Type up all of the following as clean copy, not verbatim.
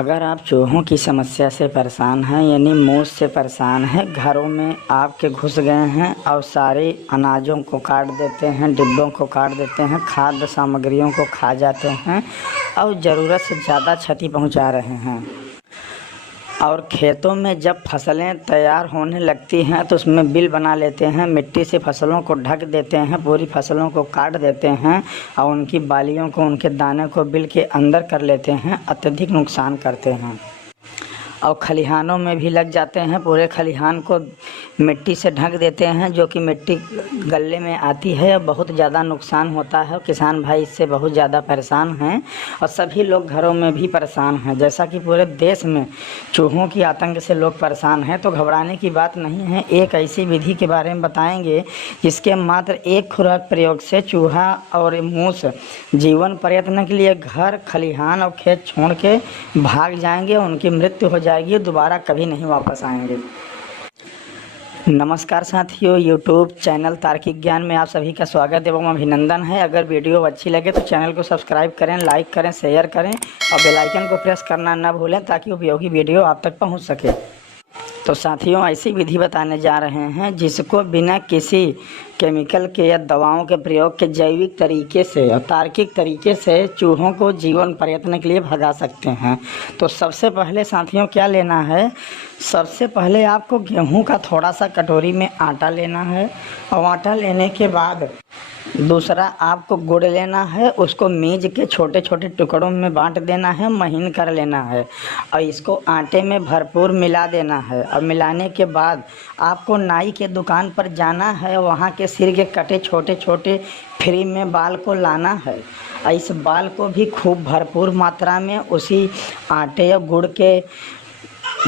अगर आप चूहों की समस्या से परेशान हैं यानी मूस से परेशान हैं, घरों में आपके घुस गए हैं और सारे अनाजों को काट देते हैं, डिब्बों को काट देते हैं, खाद्य सामग्रियों को खा जाते हैं और ज़रूरत से ज़्यादा क्षति पहुंचा रहे हैं। और खेतों में जब फसलें तैयार होने लगती हैं तो उसमें बिल बना लेते हैं, मिट्टी से फसलों को ढक देते हैं, पूरी फसलों को काट देते हैं और उनकी बालियों को, उनके दाने को बिल के अंदर कर लेते हैं, अत्यधिक नुकसान करते हैं। और खलिहानों में भी लग जाते हैं, पूरे खलिहान को मिट्टी से ढक देते हैं, जो कि मिट्टी गले में आती है और बहुत ज़्यादा नुकसान होता है। किसान भाई इससे बहुत ज़्यादा परेशान हैं और सभी लोग घरों में भी परेशान हैं। जैसा कि पूरे देश में चूहों की आतंक से लोग परेशान हैं, तो घबराने की बात नहीं है। एक ऐसी विधि के बारे में बताएंगे जिसके मात्र एक खुराक प्रयोग से चूहा और मूस जीवन पर्यटन के लिए घर, खलिहान और खेत छोड़ के भाग जाएंगे, उनकी मृत्यु हो जाएगी, दोबारा कभी नहीं वापस आएंगे। नमस्कार साथियों, YouTube चैनल तार्किक ज्ञान में आप सभी का स्वागत एवं अभिनंदन है। अगर वीडियो अच्छी लगे तो चैनल को सब्सक्राइब करें, लाइक करें, शेयर करें और बेल आइकन को प्रेस करना न भूलें ताकि उपयोगी वीडियो आप तक पहुंच सके। तो साथियों, ऐसी विधि बताने जा रहे हैं जिसको बिना किसी केमिकल के या दवाओं के प्रयोग के जैविक तरीके से और तार्किक तरीके से चूहों को जीवन पर्यटन के लिए भगा सकते हैं। तो सबसे पहले साथियों क्या लेना है, सबसे पहले आपको गेहूं का थोड़ा सा कटोरी में आटा लेना है और आटा लेने के बाद दूसरा आपको गुड़ लेना है, उसको मीज के छोटे छोटे टुकड़ों में बांट देना है, महीन कर लेना है और इसको आटे में भरपूर मिला देना है। और मिलाने के बाद आपको नाई के दुकान पर जाना है, वहाँ के सिर के कटे छोटे छोटे फ्री में बाल को लाना है और इस बाल को भी खूब भरपूर मात्रा में उसी आटे और गुड़ के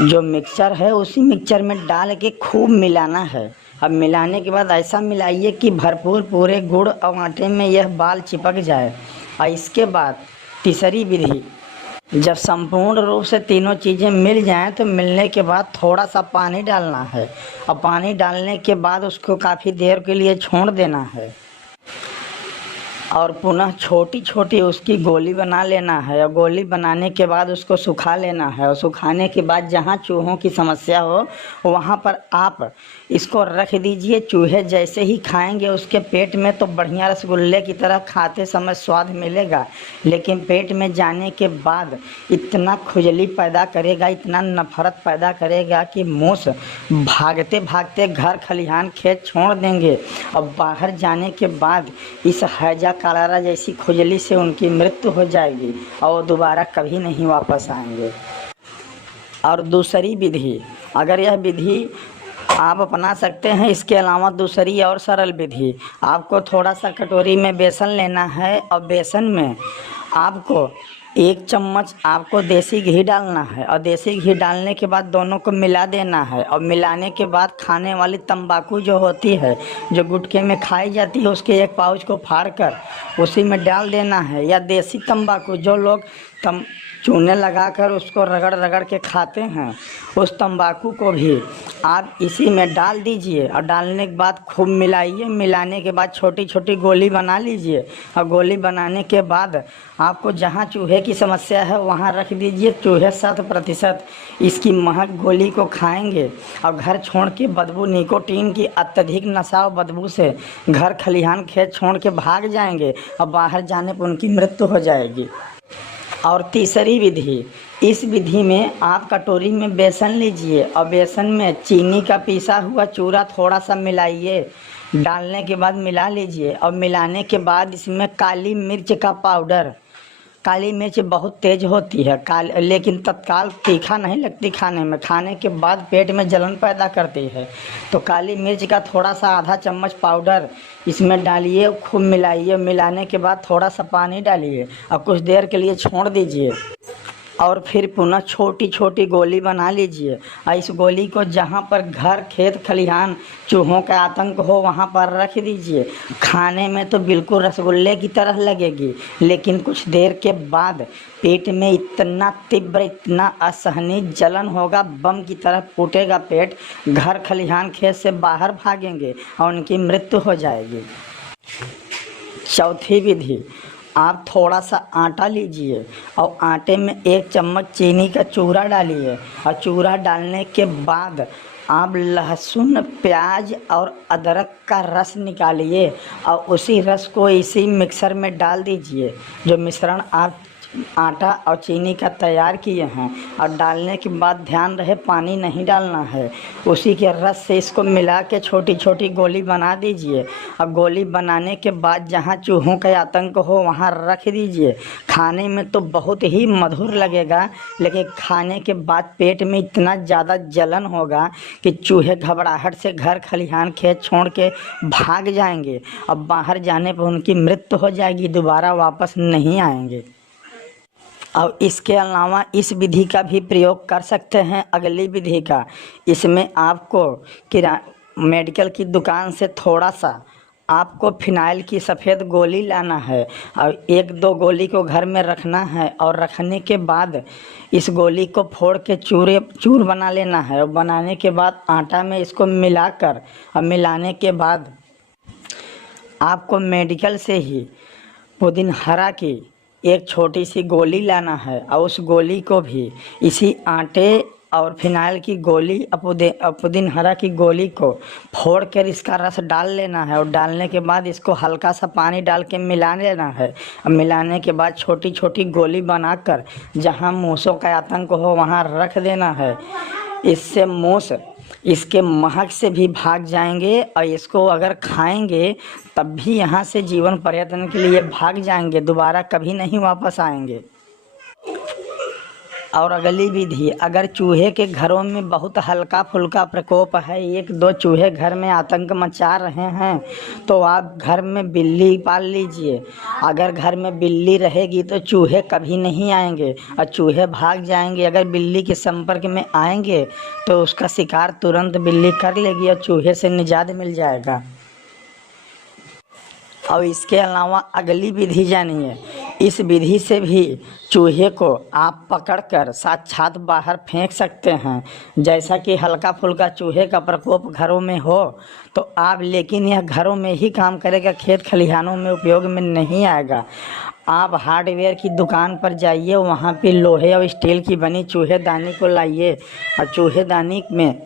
जो मिक्सचर है उसी मिक्सचर में डाल के खूब मिलाना है। अब मिलाने के बाद ऐसा मिलाइए कि भरपूर पूरे गुड़ और आटे में यह बाल चिपक जाए। और इसके बाद तीसरी विधि, जब संपूर्ण रूप से तीनों चीज़ें मिल जाएं तो मिलने के बाद थोड़ा सा पानी डालना है और पानी डालने के बाद उसको काफ़ी देर के लिए छोड़ देना है और पुनः छोटी छोटी उसकी गोली बना लेना है और गोली बनाने के बाद उसको सुखा लेना है। और सुखाने के बाद जहाँ चूहों की समस्या हो वहाँ पर आप इसको रख दीजिए। चूहे जैसे ही खाएंगे उसके पेट में तो बढ़िया रसगुल्ले की तरह खाते समय स्वाद मिलेगा, लेकिन पेट में जाने के बाद इतना खुजली पैदा करेगा, इतना नफरत पैदा करेगा कि मूस भागते भागते घर, खलिहान, खेत छोड़ देंगे और बाहर जाने के बाद इस हैजा कलरा जैसी खुजली से उनकी मृत्यु हो जाएगी और दोबारा कभी नहीं वापस आएंगे। और दूसरी विधि, अगर यह विधि आप अपना सकते हैं, इसके अलावा दूसरी और सरल विधि, आपको थोड़ा सा कटोरी में बेसन लेना है और बेसन में आपको 1 चम्मच आपको देसी घी डालना है और देसी घी डालने के बाद दोनों को मिला देना है। और मिलाने के बाद खाने वाली तंबाकू जो होती है, जो गुटखे में खाई जाती है, उसके एक पाउच को फाड़ कर उसी में डाल देना है। या देसी तंबाकू जो लोग चूने लगाकर उसको रगड़ रगड़ के खाते हैं, उस तंबाकू को भी आप इसी में डाल दीजिए और डालने के बाद खूब मिलाइए। मिलाने के बाद छोटी छोटी गोली बना लीजिए और गोली बनाने के बाद आपको जहाँ चूहे की समस्या है वहाँ रख दीजिए। चूहे 100% इसकी महक गोली को खाएंगे और घर छोड़ के बदबू, निकोटीन की अत्यधिक नशा और बदबू से घर, खलिहान, खेत छोड़ के भाग जाएंगे और बाहर जाने पर उनकी मृत्यु हो जाएगी। और तीसरी विधि, इस विधि में आप कटोरी में बेसन लीजिए और बेसन में चीनी का पीसा हुआ चूरा थोड़ा सा मिलाइए। डालने के बाद मिला लीजिए और मिलाने के बाद इसमें काली मिर्च का पाउडर, काली मिर्च बहुत तेज़ होती है लेकिन तत्काल तीखा नहीं लगती खाने में, खाने के बाद पेट में जलन पैदा करती है। तो काली मिर्च का थोड़ा सा आधा चम्मच पाउडर इसमें डालिए, खूब मिलाइए। मिलाने के बाद थोड़ा सा पानी डालिए और कुछ देर के लिए छोड़ दीजिए और फिर पुनः छोटी छोटी गोली बना लीजिए। और इस गोली को जहाँ पर घर, खेत, खलिहान चूहों का आतंक हो वहाँ पर रख दीजिए। खाने में तो बिल्कुल रसगुल्ले की तरह लगेगी, लेकिन कुछ देर के बाद पेट में इतना तीव्र, इतना असहनीय जलन होगा, बम की तरह फूटेगा पेट, घर, खलिहान, खेत से बाहर भागेंगे और उनकी मृत्यु हो जाएगी। चौथी विधि, आप थोड़ा सा आटा लीजिए और आटे में 1 चम्मच चीनी का चूरा डालिए और चूरा डालने के बाद आप लहसुन, प्याज और अदरक का रस निकालिए और उसी रस को इसी मिक्सर में डाल दीजिए। जो मिश्रण आप आटा और चीनी का तैयार किए हैं, और डालने के बाद ध्यान रहे पानी नहीं डालना है। उसी के रस से इसको मिला के छोटी छोटी गोली बना दीजिए और गोली बनाने के बाद जहाँ चूहों का आतंक हो वहाँ रख दीजिए। खाने में तो बहुत ही मधुर लगेगा, लेकिन खाने के बाद पेट में इतना ज़्यादा जलन होगा कि चूहे घबराहट से घर खलिहान खेत छोड़ के भाग जाएंगे और बाहर जाने पर उनकी मृत्यु हो जाएगी, दोबारा वापस नहीं आएंगे। और इसके अलावा इस विधि का भी प्रयोग कर सकते हैं, अगली विधि का। इसमें आपको मेडिकल की दुकान से थोड़ा सा आपको फिनाइल की सफ़ेद गोली लाना है और 1-2 गोली को घर में रखना है, और रखने के बाद इस गोली को फोड़ के चूर बना लेना है। और बनाने के बाद आटा में इसको मिलाकर और मिलाने के बाद आपको मेडिकल से ही पुदीनहरा की एक छोटी सी गोली लाना है और उस गोली को भी इसी आटे और फिनाइल की गोली पुदीनहरा की गोली को फोड़ कर इसका रस डाल लेना है। और डालने के बाद इसको हल्का सा पानी डाल के मिला लेना है। और मिलाने के बाद छोटी छोटी गोली बनाकर जहाँ मूसों का आतंक हो वहाँ रख देना है। इससे मूस इसके महक से भी भाग जाएंगे और इसको अगर खाएंगे तब भी यहाँ से जीवन पर्यटन के लिए भाग जाएंगे, दोबारा कभी नहीं वापस आएंगे। और अगली विधि, अगर चूहे के घरों में बहुत हल्का फुल्का प्रकोप है, 1-2 चूहे घर में आतंक मचा रहे हैं, तो आप घर में बिल्ली पाल लीजिए। अगर घर में बिल्ली रहेगी तो चूहे कभी नहीं आएंगे और चूहे भाग जाएंगे। अगर बिल्ली के संपर्क में आएंगे तो उसका शिकार तुरंत बिल्ली कर लेगी और चूहे से निजात मिल जाएगा। और इसके अलावा अगली विधि जानिए। इस विधि से भी चूहे को आप पकड़कर साक्षात बाहर फेंक सकते हैं। जैसा कि हल्का फुल्का चूहे का प्रकोप घरों में हो तो आप, लेकिन यह घरों में ही काम करेगा, खेत खलिहानों में उपयोग में नहीं आएगा। आप हार्डवेयर की दुकान पर जाइए, वहाँ पे लोहे और स्टील की बनी चूहेदानी को लाइए और चूहेदानी में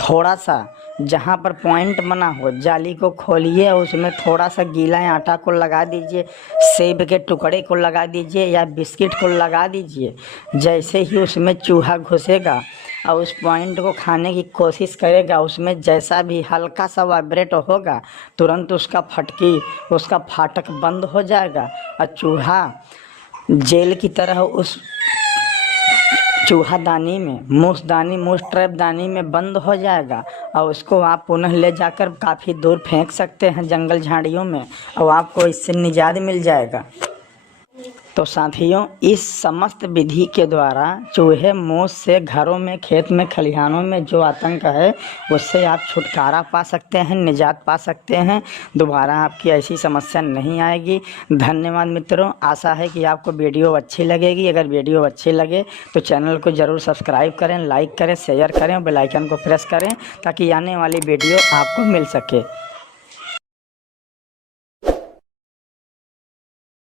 थोड़ा सा जहाँ पर पॉइंट बना हो जाली को खोलिए और उसमें थोड़ा सा गीला आटा को लगा दीजिए, सेब के टुकड़े को लगा दीजिए या बिस्किट को लगा दीजिए। जैसे ही उसमें चूहा घुसेगा और उस पॉइंट को खाने की कोशिश करेगा, उसमें जैसा भी हल्का सा वाइब्रेट होगा तुरंत उसका फाटक बंद हो जाएगा और चूहा जेल की तरह उस चूहादानी में मूस ट्रैप दानी में बंद हो जाएगा। और उसको आप पुनः ले जाकर काफ़ी दूर फेंक सकते हैं जंगल झाड़ियों में, और आपको इससे निजात मिल जाएगा। तो साथियों, इस समस्त विधि के द्वारा चूहे मूस से घरों में, खेत में, खलिहानों में जो आतंक है उससे आप छुटकारा पा सकते हैं, निजात पा सकते हैं। दोबारा आपकी ऐसी समस्या नहीं आएगी। धन्यवाद मित्रों, आशा है कि आपको वीडियो अच्छी लगेगी। अगर वीडियो अच्छी लगे तो चैनल को ज़रूर सब्सक्राइब करें, लाइक करें, शेयर करें, बेल आइकन को प्रेस करें ताकि आने वाली वीडियो आपको मिल सके।